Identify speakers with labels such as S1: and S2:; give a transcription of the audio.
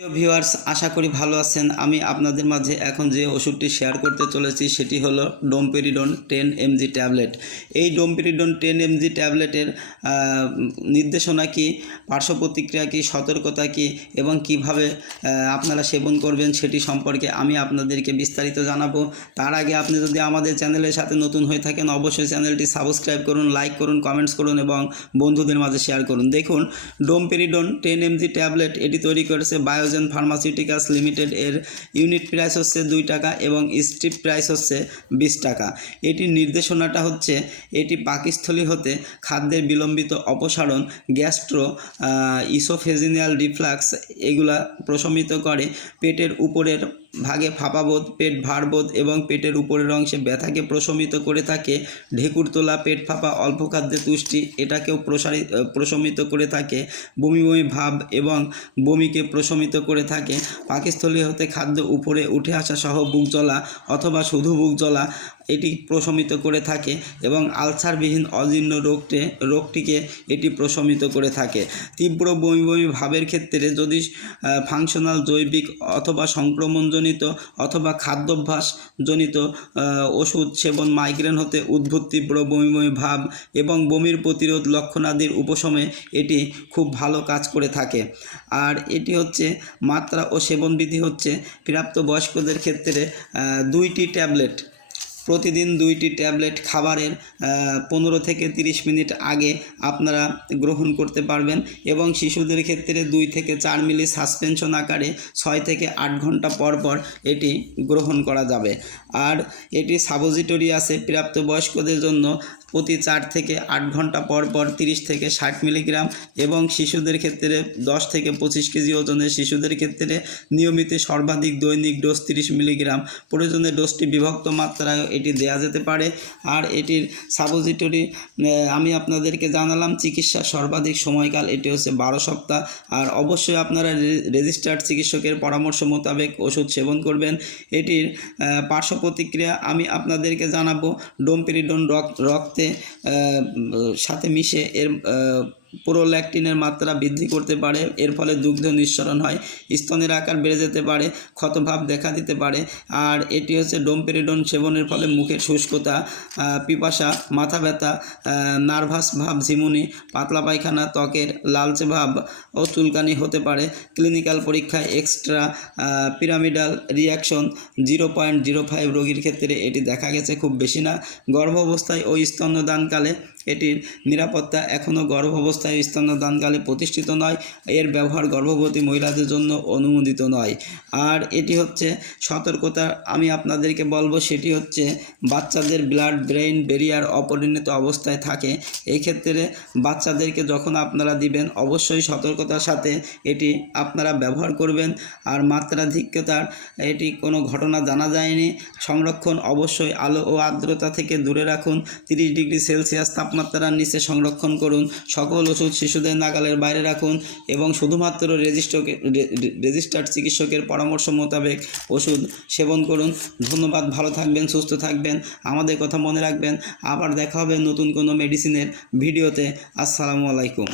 S1: প্রিয় ভিউয়ার্স, আশা করি ভালো আছেন। আমি আপনাদের মাঝে এখন যে ওষুধটি শেয়ার করতে চলেছি, সেটি হলো ডোমপেরিডন টেন এমজি ট্যাবলেট। এই ডোমপেরিডন টেন এমজি ট্যাবলেটের নির্দেশনা কি? পার্শ্ব প্রতিক্রিয়া কি? সতর্কতা কি? এবং কীভাবে আপনারা সেবন করবেন সেটি সম্পর্কে আমি আপনাদেরকে বিস্তারিত জানাব। তার আগে আপনি যদি আমাদের চ্যানেলের সাথে নতুন হয়ে থাকেন, অবশ্যই চ্যানেলটি সাবস্ক্রাইব করুন, লাইক করুন, কমেন্টস করুন এবং বন্ধুদের মাঝে শেয়ার করুন। দেখুন, ডোমপেরিডন টেন এমজি ট্যাবলেট এটি তৈরি করেছে বায়োজেন ফার্মাসিউটিক্যালস লিমিটেড এর ইউনিট প্রাইস হচ্ছে দুই টাকা এবং স্ট্রিপ প্রাইস হচ্ছে বিশ টাকা। এটির নির্দেশনাটা হচ্ছে এটি পাকিস্থলী হতে খাদ্যের বিলম্বিত অপসারণ, গ্যাস্ট্রো ইসোফেজিনিয়াল রিফ্লাক্স এগুলা প্রশমিত করে পেটের উপরের ভাগে পেট ভারবোধ এবং পেটের উপরের অংশে ব্যথাকে প্রশমিত করে থাকে। ঢেকুর তোলা, পেট ফাঁপা অল্প খাদ্যে তুষ্টি, এটাকেও প্রসারিত প্রশমিত করে থাকে। বমি বমি ভাব এবং বমিকে প্রশমিত করে থাকে। পাকিস্থলী হতে খাদ্য উপরে উঠে আসা সহ বুক জ্বলা অথবা শুধু বুক জ্বলা এটি প্রশমিত করে থাকে এবং আলসারবিহীন অজীর্ণ রোগটে রোগটিকে এটি প্রশমিত করে থাকে। তীব্র বমি বমি ভাবের ক্ষেত্রে যদি ফাংশনাল জৈবিক অথবা সংক্রমণজনিত অথবা খাদ্যাভ্যাসজনিত ওষুধ সেবন মাইগ্রেন হতে উদ্ভূত তীব্র বমি বমি ভাব এবং বমির প্রতিরোধ লক্ষণাদির উপশমে এটি খুব ভালো কাজ করে থাকে। আর এটি হচ্ছে মাত্রা ও সেবনবিধি হচ্ছে প্রাপ্তবয়স্কদের ক্ষেত্রে দুইটি ট্যাবলেট। প্রতিদিন দুইটি ট্যাবলেট খাবারের পনেরো থেকে তিরিশ মিনিট আগে আপনারা গ্রহণ করতে পারবেন এবং শিশুদের ক্ষেত্রে দুই থেকে চার মিলি সাসপেনশন আকারে ছয় থেকে আট ঘণ্টা পর পর এটি গ্রহণ করা যাবে। আর এটি সাপোজিটরি আছে প্রাপ্তবয়স্কদের জন্য প্রতি চার থেকে আট ঘণ্টা পর পর তিরিশ থেকে ষাট মিলিগ্রাম এবং শিশুদের ক্ষেত্রে দশ থেকে পঁচিশ কেজি ওজনের শিশুদের ক্ষেত্রে নিয়মিত সর্বাধিক দৈনিক ডোজ তিরিশ মিলিগ্রাম। প্রয়োজনে ডোজটি বিভক্ত মাত্রায় এটি দেয়া যেতে পারে। আর এটির সাপোজিটরি আমি আপনাদেরকে জানালাম চিকিৎসা সর্বাধিক সময়কাল, এটি হচ্ছে বারো সপ্তাহ। আর অবশ্যই আপনারা রেজিস্টার্ড চিকিৎসকের পরামর্শ মোতাবেক ওষুধ সেবন করবেন। এটির পার্শ্ব প্রতিক্রিয়া আমি আপনাদেরকে জানাব। ডোমপেরিডন রক রক্তে আহ, সাথে মিশে এর প্রোল্যাকটিনের মাত্রা বৃদ্ধি করতে পারে, এর ফলে দুগ্ধ নিঃসরণ হয়, স্তনের আকার বেড়ে যেতে পারে, ক্ষতভাব দেখা দিতে পারে, আর এটি হচ্ছে ডোমপেরিডন সেবনের ফলে মুখের শুষ্কতা পিপাসা, মাথা ব্যথা নার্ভাস ভাব, ঝিমুনি, পাতলা পায়খানা, ত্বকের লালচে ভাব ও চুলকানি হতে পারে। ক্লিনিক্যাল পরীক্ষায় extra pyramidal reaction zero point zero five রোগীর ক্ষেত্রে এটি দেখা গেছে খুব বেশি না। গর্ভ অবস্থায় ও স্তন্যদানকালে এটির নিরাপত্তা এখনও গর্ভ অবস্থায় স্তন্যদানকালে প্রতিষ্ঠিত নয়। এর ব্যবহার গর্ভবতী মহিলাদের জন্য অনুমোদিত নয়। আর এটি হচ্ছে সতর্কতা। আমি আপনাদেরকে বলব, সেটি হচ্ছে বাচ্চাদের ব্লাড ব্রেইন ব্যারিয়ার অপরিণত অবস্থায় থাকে। এই ক্ষেত্রে বাচ্চাদেরকে যখন আপনারা দিবেন, অবশ্যই সতর্কতার সাথে এটি আপনারা ব্যবহার করবেন। আর মাত্রাধিক্যতার এটি কোনো ঘটনা জানা যায়নি। সংরক্ষণ অবশ্যই আলো ও আর্দ্রতা থেকে দূরে রাখুন। তিরিশ ডিগ্রি সেলসিয়াস তাপমাত্রার নিচে সংরক্ষণ করুন। সকল ওষুধ শিশুদের নাগালের বাইরে রাখুন এবং শুধুমাত্র রেজিস্টকে রেজিস্টার্ড চিকিৎসকের পরামর্শ মোতাবেক ওষুধ সেবন করুন। ধন্যবাদ, ভালো থাকবেন, সুস্থ থাকবেন। আমাদের কথা মনে রাখবেন। আবার দেখা হবে নতুন কোনো মেডিসিনের ভিডিওতে। আসসালামু আলাইকুম।